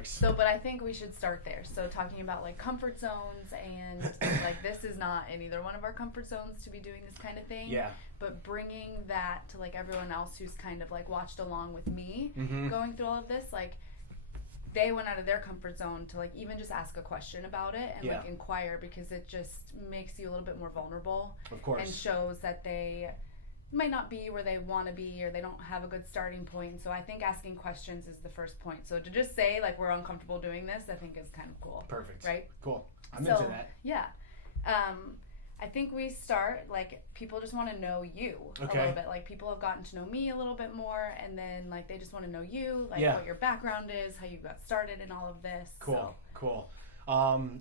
works. So, but I think we should start there. So talking about like comfort zones and like this is not in either one of our comfort zones to be doing this kind of thing. Yeah. But bringing that to like everyone else who's kind of like watched along with me going through all of this, like they went out of their comfort zone to like even just ask a question about it and like inquire, because it just makes you a little bit more vulnerable. Of course. And shows that they might not be where they want to be, or they don't have a good starting point. So I think asking questions is the first point. So to just say like we're uncomfortable doing this, I think is kind of cool. Perfect. Right? Cool. I'm into that. Yeah. I think we start like people just want to know you a Okay. little bit. Like people have gotten to know me a little bit more, and then like they just want to know you, like Yeah. what your background is, how you got started in all of this. Cool. So. Cool.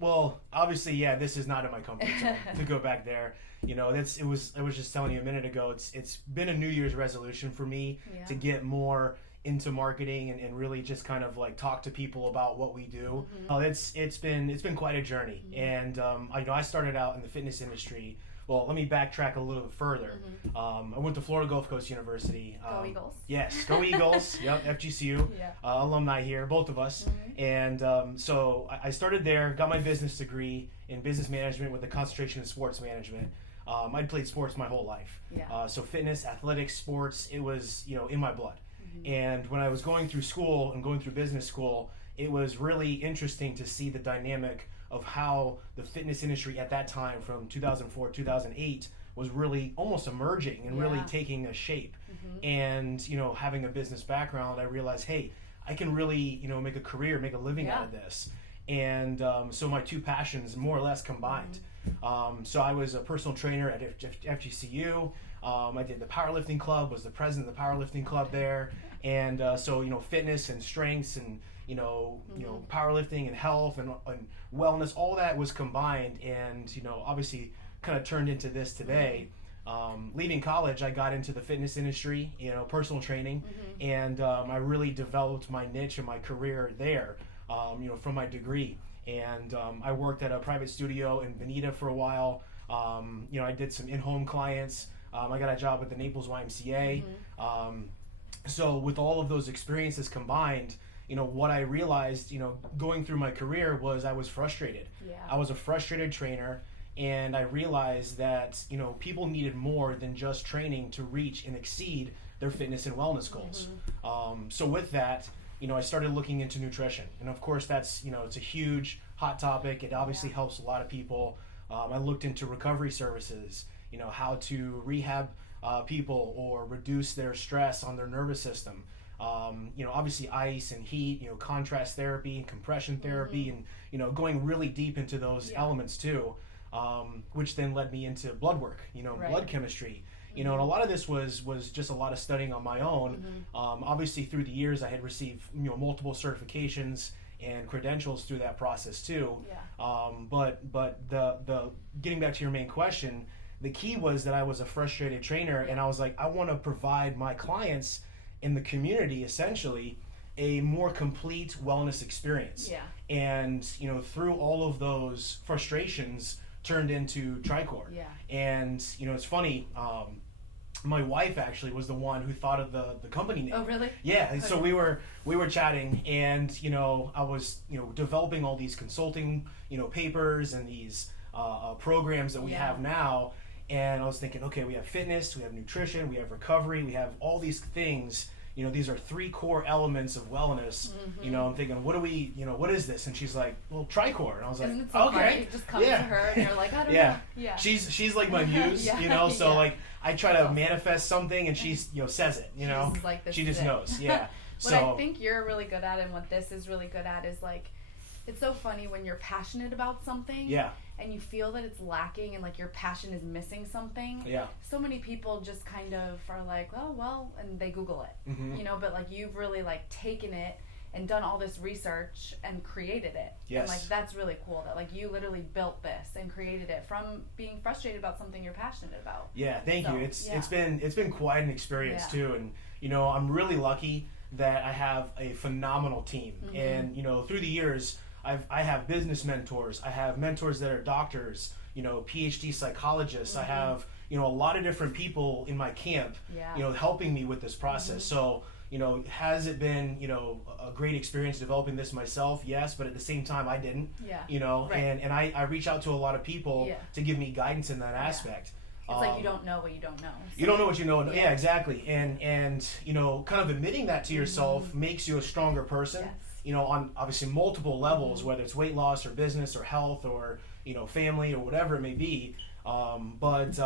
Well, obviously, yeah, this is not in my comfort zone to go back there. You know, I was just telling you a minute ago, it's been a New Year's resolution for me to get more into marketing and really just kind of like talk to people about what we do. It's been quite a journey. And I started out in the fitness industry. Well, let me backtrack a little bit further. I went to Florida Gulf Coast University. Go Eagles. Yes, go Eagles. Yep, FGCU. Alumni here, both of us. And so I started there, got my business degree in business management with a concentration in sports management. I'd played sports my whole life. So fitness, athletics, sports, it was, in my blood. And when I was going through school and going through business school, it was really interesting to see the dynamic of how the fitness industry at that time from 2004, 2008 was really almost emerging and really taking a shape. And, having a business background, I realized, hey, I can really, make a career, make a living out of this. And so my two passions more or less combined. So I was a personal trainer at FGCU. I did the powerlifting club, was the president of the powerlifting club there. And so, fitness and strengths and, powerlifting and health and wellness, all that was combined and, obviously kind of turned into this today. Leaving college, I got into the fitness industry, personal training, and I really developed my niche and my career there, from my degree. And I worked at a private studio in Bonita for a while. I did some in-home clients. I got a job at the Naples YMCA. So with all of those experiences combined, what I realized, going through my career was I was frustrated. I was a frustrated trainer, and I realized that, people needed more than just training to reach and exceed their fitness and wellness goals. So with that, I started looking into nutrition. And of course that's, it's a huge hot topic. It obviously helps a lot of people. I looked into recovery services, how to rehab people or reduce their stress on their nervous system. Obviously ice and heat, contrast therapy, compression therapy, and, going really deep into those elements too, which then led me into blood work, blood chemistry. And a lot of this was just a lot of studying on my own. Obviously through the years I had received, multiple certifications and credentials through that process too. But the getting back to your main question, the key was that I was a frustrated trainer, and I was like, I want to provide my clients in the community essentially a more complete wellness experience. And through all of those frustrations turned into Tricor. And it's funny, my wife actually was the one who thought of the company name. Oh, really? Yeah. And so we were chatting, and I was developing all these consulting papers and these programs that we have now. And I was thinking, okay, we have fitness, we have nutrition, we have recovery, we have all these things. These are three core elements of wellness. I'm thinking, what is this? And she's like, well, Tricor. And I was like, Isn't it so okay. funny? You just come to her and you're like, I don't know. Yeah. She's like my muse, so like I try to manifest something and she's, says it, She's like, this she is just it. knows. Yeah. What I think you're really good at and what this is really good at is like, it's so funny when you're passionate about something and you feel that it's lacking and like your passion is missing something. So many people just kind of are like, oh, well, and they Google it, but like you've really like taken it and done all this research and created it. And like, that's really cool that like you literally built this and created it from being frustrated about something you're passionate about. Yeah. Thank you. It's been quite an experience too. And, I'm really lucky that I have a phenomenal team. And, through the years, I have business mentors. I have mentors that are doctors, PhD psychologists. I have, a lot of different people in my camp, helping me with this process. So, has it been, a great experience developing this myself? Yes, but at the same time, I didn't. Yeah. Right. And I reach out to a lot of people to give me guidance in that aspect. It's like you don't know what you don't know. So. You don't know what you know. Yeah, exactly. And kind of admitting that to yourself makes you a stronger person. Yes. On obviously multiple levels, whether it's weight loss or business or health or family or whatever it may be. But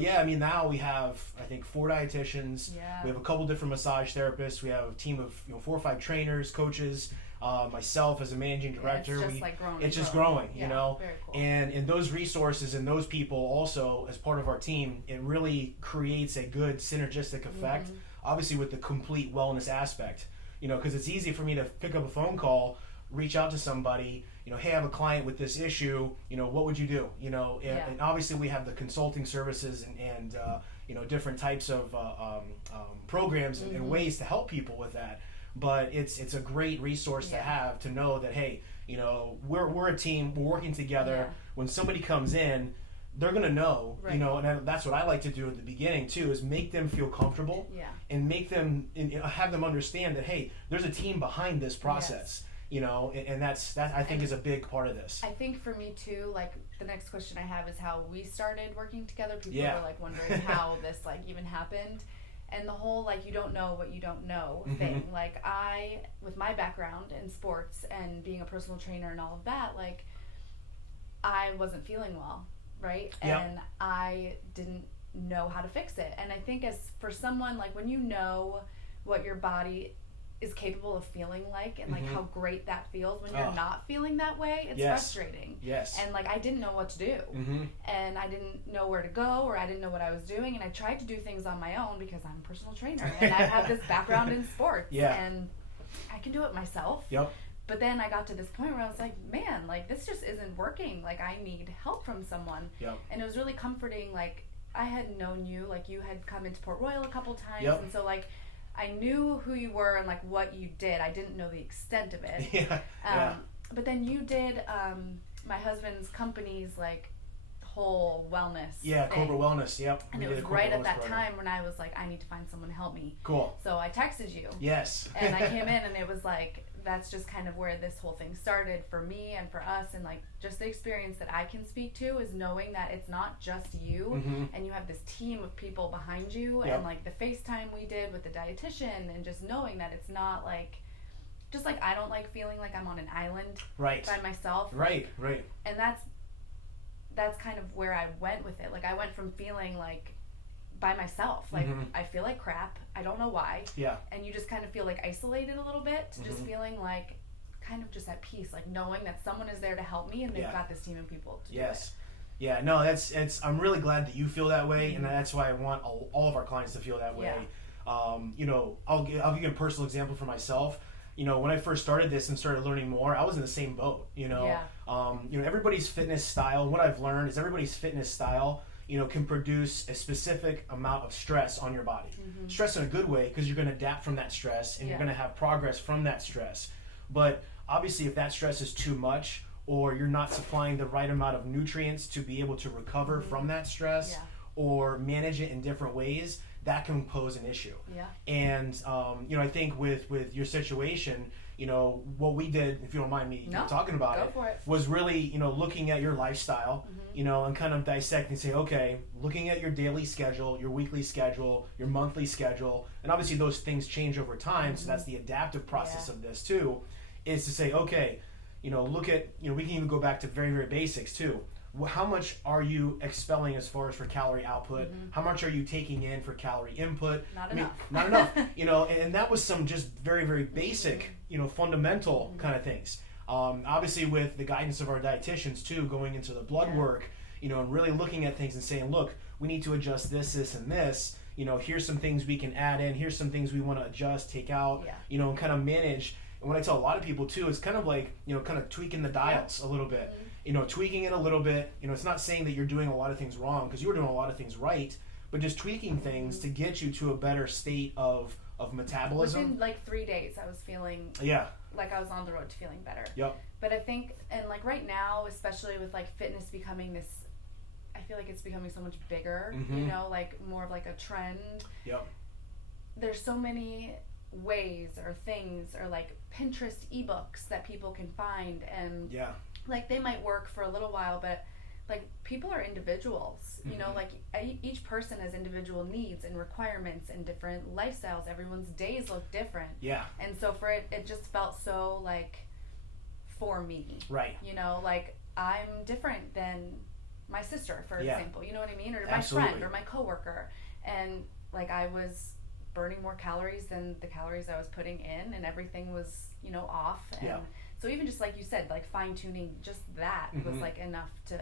yeah, I mean, now we have, I think, 4 dietitians. Yeah. We have a couple different massage therapists. We have a team of 4 or 5 trainers, coaches. Myself as a managing director, it's just growing, Very cool. And those resources and those people also as part of our team, it really creates a good synergistic effect. Obviously, with the complete wellness aspect, because it's easy for me to pick up a phone call, reach out to somebody, hey, I have a client with this issue, what would you do? And obviously we have the consulting services and different types of programs and ways to help people with that. But it's a great resource to have, to know that, hey, we're a team, we're working together. Yeah. When somebody comes in, they're going to know, and that's what I like to do at the beginning too, is make them feel comfortable and make them, have them understand that, hey, there's a team behind this process. Yes. And that I think is a big part of this. I think for me too, like the next question I have is how we started working together. People are like wondering how this like even happened. And the whole, like, you don't know what you don't know thing. Like, with my background in sports and being a personal trainer and all of that, like, I wasn't feeling well, right? And I didn't know how to fix it. And I think for someone, like, when you know what your body is capable of feeling like and like how great that feels when you're not feeling that way, it's frustrating. Yes. And like I didn't know what to do. And I didn't know where to go, or I didn't know what I was doing, and I tried to do things on my own because I'm a personal trainer and I have this background in sports and I can do it myself. Yep. But then I got to this point where I was like, man, like this just isn't working. Like I need help from someone. Yep. And it was really comforting. Like I had known you, like you had come into Port Royal a couple times, and so like I knew who you were and like what you did. I didn't know the extent of it. But then you did my husband's company's like whole wellness thing. Corporate wellness. Yep. And it was right at that time when I was like, I need to find someone to help me. Cool. So I texted you. Yes. And I came in and it was like, that's just kind of where this whole thing started for me and for us, and like just the experience that I can speak to is knowing that it's not just you and you have this team of people behind you. And like the FaceTime we did with the dietitian, and just knowing that it's not like, just like I don't like feeling like I'm on an island by myself. Right. And that's kind of where I went with it. Like I went from feeling like by myself, like I feel like crap, I don't know why, and you just kind of feel like isolated a little bit, to just feeling like kind of just at peace, like knowing that someone is there to help me and they've got this team of people to do it. No, I'm really glad that you feel that way, and that's why I want all of our clients to feel that way. I'll give you a personal example for myself. When I first started this and started learning more, I was in the same boat. Everybody's fitness style, and what I've learned is everybody's fitness style can produce a specific amount of stress on your body. Stress in a good way, because you're going to adapt from that stress and you're going to have progress from that stress. But obviously if that stress is too much, or you're not supplying the right amount of nutrients to be able to recover from that stress or manage it in different ways, that can pose an issue. And I think with your situation, what we did, if you don't mind me talking about it, was really, looking at your lifestyle, and kind of dissecting, say, okay, looking at your daily schedule, your weekly schedule, your monthly schedule, and obviously those things change over time, so that's the adaptive process of this too, is to say, okay, look at, we can even go back to very, very basics too. How much are you expelling as far as for calorie output? How much are you taking in for calorie input? Not enough. Not enough. And that was some just very, very basic, fundamental kind of things. Obviously with the guidance of our dietitians too, going into the blood work, and really looking at things and saying, look, we need to adjust this, and this. Here's some things we can add in. Here's some things we want to adjust, take out, and kind of manage. And what I tell a lot of people too, is kind of like, kind of tweaking the dials a little bit. Tweaking it a little bit. It's not saying that you're doing a lot of things wrong, because you were doing a lot of things right, but just tweaking things to get you to a better state of metabolism. Within like 3 days, I was feeling like I was on the road to feeling better. But I think, and like right now, especially with like fitness becoming this, I feel like it's becoming so much bigger, like more of like a trend. There's so many ways or things or like Pinterest ebooks that people can find, and like they might work for a little while, but like people are individuals, you know, like each person has individual needs and requirements and different lifestyles. Everyone's days look different. Yeah. And so for it just felt so like for me. Right. You know, like I'm different than my sister, for example, you know what I mean? Or my friend or my coworker. And like I was burning more calories than the calories I was putting in, and everything was, you know, off. And so even just like you said, like fine tuning, just that was like enough to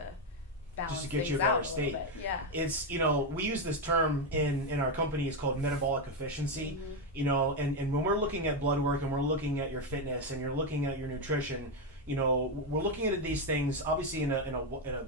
just to get you a better state. Yeah. It's, you know, we use this term in our company, it's called metabolic efficiency, you know, and when we're looking at blood work and we're looking at your fitness and you're looking at your nutrition, you know, we're looking at these things obviously in a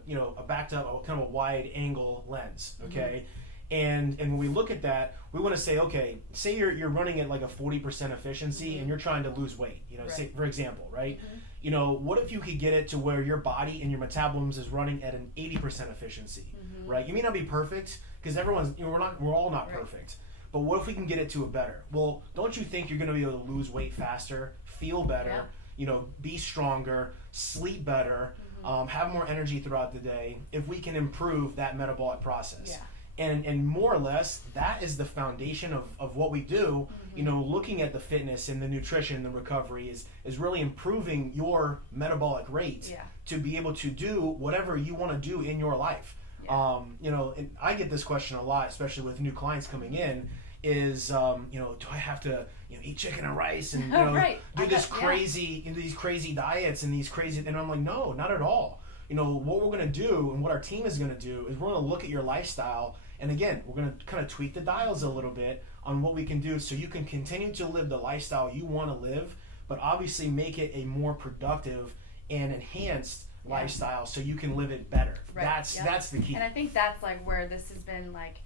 you know, a backed up, kind of a wide angle lens, okay? And when we look at that, we want to say, okay, say you're running at like a 40% efficiency and you're trying to lose weight, you know, say, for example, right? You know, what if you could get it to where your body and your metabolism is running at an 80% efficiency, right? You may not be perfect, because everyone's, you know, we're all not perfect. But what if we can get it to a better? Well, don't you think you're going to be able to lose weight faster, feel better, you know, be stronger, sleep better, have more energy throughout the day if we can improve that metabolic process? Yeah. And more or less, that is the foundation of what we do. You know, looking at the fitness and the nutrition, the recovery is really improving your metabolic rate to be able to do whatever you want to do in your life. Yeah. You know, and I get this question a lot, especially with new clients coming in, is, you know, do I have to, you know, eat chicken and rice and, you know, do this crazy, these crazy diets and these crazy, and I'm like, no, not at all. You know, what we're going to do and what our team is going to do is we're going to look at your lifestyle. And again, we're going to kind of tweak the dials a little bit on what we can do so you can continue to live the lifestyle you want to live, but obviously make it a more productive and enhanced lifestyle so you can live it better. Right. That's the key. And I think that's like where this has been like,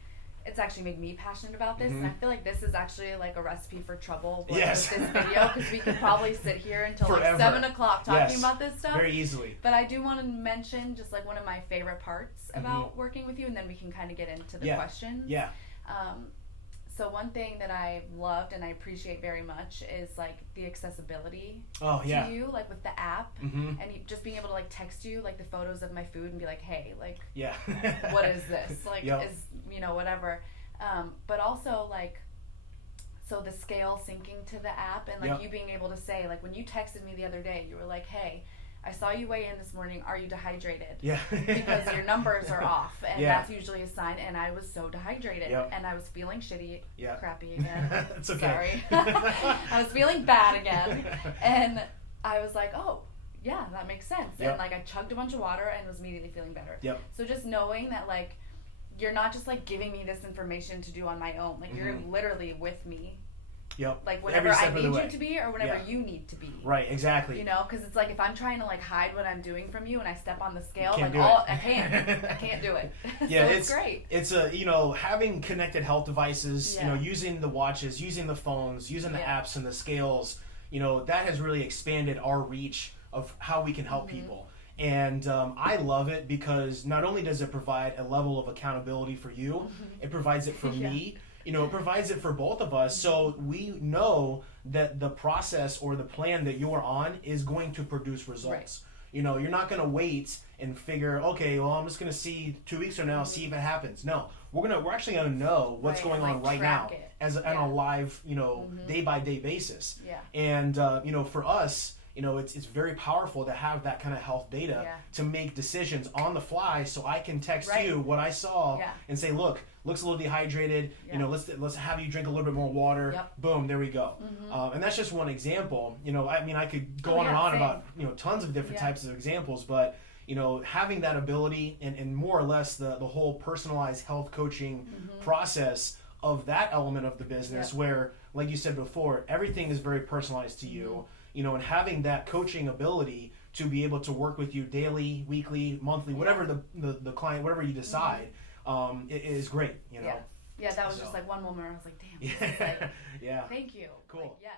it's actually made me passionate about this, and I feel like this is actually like a recipe for trouble with this video, because we could probably sit here until like 7 o'clock talking about this stuff. Very easily. But I do want to mention just like one of my favorite parts about working with you, and then we can kind of get into the questions. Yeah. So one thing that I've loved and I appreciate very much is like the accessibility to you, like with the app, and just being able to like text you like the photos of my food and be like, hey, like, what is this? Like, is, you know, whatever. But also like, so the scale syncing to the app, and like you being able to say, like when you texted me the other day, you were like, hey, I saw you weigh in this morning. Are you dehydrated? Yeah. Because your numbers are off, and that's usually a sign. And I was so dehydrated, and I was feeling shitty, crappy again. It's okay. Sorry. I was feeling bad again, and I was like, oh, yeah, that makes sense. And like I chugged a bunch of water and was immediately feeling better. Yep. So just knowing that like you're not just like giving me this information to do on my own. Like you're literally with me. Yep. Like whenever I need you to be or whenever you need to be. Right, exactly. You know, because it's like if I'm trying to like hide what I'm doing from you and I step on the scale, like I can't do it. Yeah, so it's great. It's you know, having connected health devices, you know, using the watches, using the phones, using the apps and the scales, you know, that has really expanded our reach of how we can help people. And I love it because not only does it provide a level of accountability for you, it provides it for me. You know, it provides it for both of us, so we know that the process or the plan that you're on is going to produce results. Right. You know, you're not going to wait and figure, okay, well, I'm just going to see 2 weeks from now, see if it happens. No, we're actually going to know what's going on right now as on a live, you know, day by day basis. Yeah. And you know, for us, you know, it's very powerful to have that kind of health data to make decisions on the fly. So I can text you what I saw and say, look, looks a little dehydrated. You know, let's have you drink a little bit more water. Yep. Boom, there we go. And that's just one example. You know, I mean, I could go on and on about, you know, tons of different types of examples, but you know, having that ability and more or less the whole personalized health coaching process of that element of the business, where, like you said before, everything is very personalized to you. You know, and having that coaching ability to be able to work with you daily, weekly, monthly, whatever the client, whatever you decide, it is great, you know. Yeah, that was just like one moment where I was like, damn. Like, thank you. Cool. Like, yes.